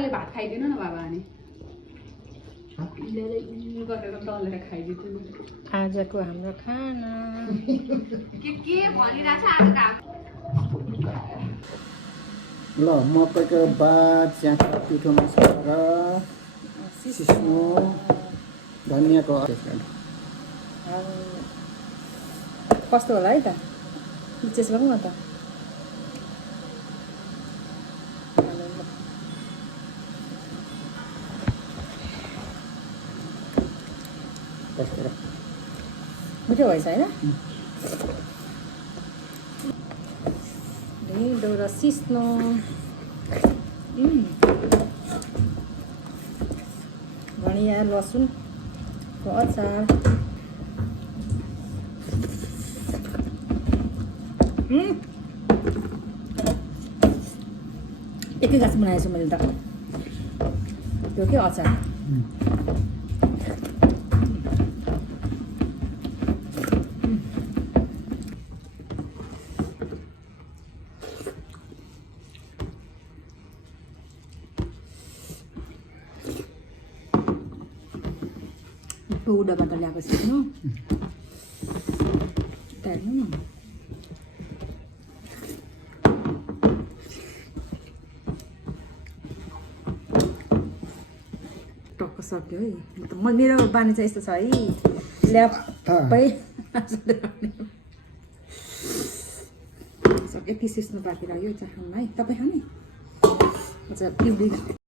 डल्ले भात खाइदिनु न बाबा अनि गरेर डल्लेर खाइदिन्छु नि आजको हाम्रो खाना के भनिरहेछ आज ल मकैको बाद च्याख्रा पिठोमा सकेर सिस्नो धनियाँको कस्तो होला है त पिचेस गरौँ न त मिठो भएछ होइन ढिँडो र सिस्नो धनिया लसुनको अचार एकै गाछ बनाएछु मैले त त्यो के अचार उडाबाट ल्याएको सिक्नु हेर्नु न टक्क सक्यो है मेरो बानी चाहिँ यस्तो छ है ल्यापै सक्यो यति सिस्नु बाँकी रह्यो चाहनु है तपाईँ खाने अच्छा पिउली